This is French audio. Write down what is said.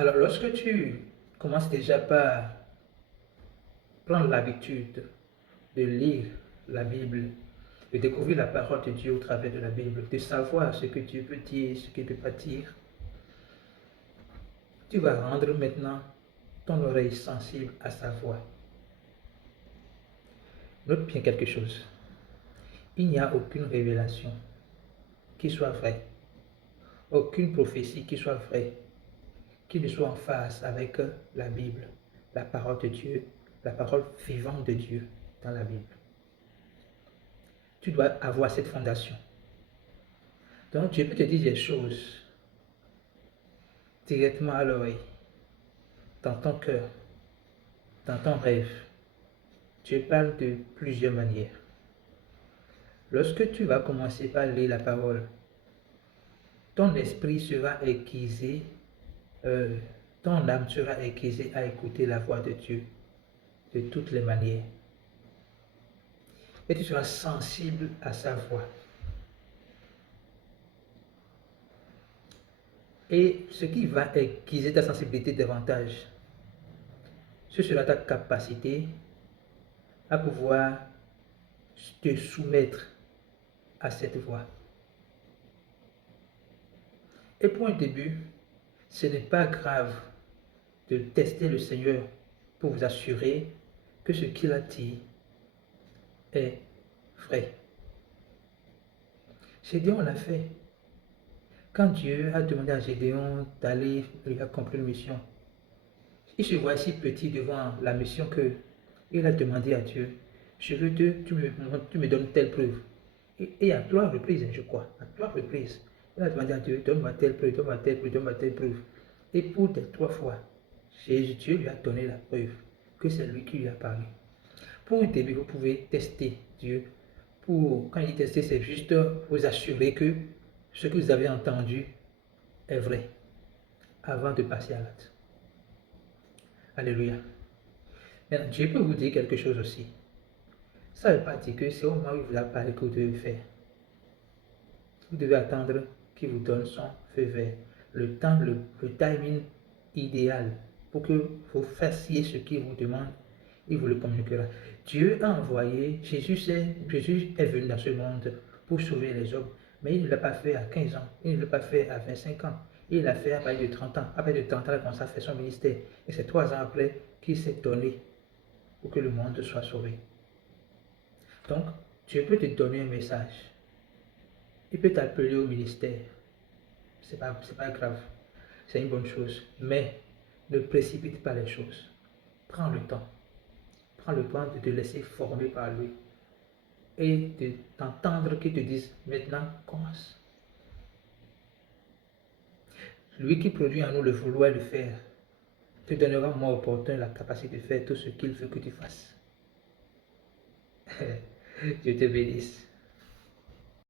Alors, lorsque tu commences déjà par prendre l'habitude de lire la Bible, de découvrir la parole de Dieu au travers de la Bible, de savoir ce que Dieu peut dire, ce qu'il ne peut pas dire, tu vas rendre maintenant ton oreille sensible à sa voix. Note bien quelque chose. Il n'y a aucune révélation qui soit vraie, aucune prophétie qui soit vraie, qui ne soit en phase avec la Bible, la parole de Dieu, la parole vivante de Dieu dans la Bible. Tu dois avoir cette fondation. Donc Dieu peut te dire des choses directement à l'oreille, dans ton cœur, dans ton rêve. Dieu parle de plusieurs manières. Lorsque tu vas commencer par lire la parole, ton esprit sera aiguisé, ton âme sera aiguisée à écouter la voix de Dieu de toutes les manières. Et tu seras sensible à sa voix. Et ce qui va aiguiser ta sensibilité davantage, ce sera ta capacité à pouvoir te soumettre à cette voix. Et pour un début, ce n'est pas grave de tester le Seigneur pour vous assurer que ce qu'il a dit est vrai. Gédéon l'a fait. Quand Dieu a demandé à Gédéon d'aller lui accomplir une mission, il se voit si petit devant la mission que il a demandé à Dieu, je veux que tu me donnes telle preuve. Et à 3 reprises, je crois, à 3 reprises, il a demandé à Dieu, donne-moi telle preuve, donne-moi telle preuve, donne-moi telle preuve. Et pour des 3 fois, Dieu lui a donné la preuve que c'est lui qui lui a parlé. Pour un début, vous pouvez tester Dieu. Quand il dit tester, c'est juste vous assurer que ce que vous avez entendu est vrai avant de passer à l'acte. Alléluia. Maintenant, Dieu peut vous dire quelque chose aussi. Ça ne veut pas dire que c'est au moment où il vous a parlé que vous devez faire. Vous devez attendre qu'il vous donne son feu vert. Le temps, le timing idéal pour que vous fassiez ce qu'il vous demande, il vous le communiquera. Dieu a envoyé, Jésus est venu dans ce monde pour sauver les hommes, mais il ne l'a pas fait à 15 ans, il ne l'a pas fait à 25 ans, il l'a fait à partir de 30 ans. Après de 30 ans, il a commencé à faire son ministère. Et c'est 3 ans après qu'il s'est donné pour que le monde soit sauvé. Donc, Dieu peut te donner un message. Il peut t'appeler au ministère. C'est pas grave. C'est une bonne chose. Mais ne précipite pas les choses. Prends le temps. Prends le temps de te laisser former par lui. Et d'entendre qu'il te dise maintenant commence. Lui qui produit en nous le vouloir et le faire te donnera au moment opportun la capacité de faire tout ce qu'il veut que tu fasses. Dieu te bénisse.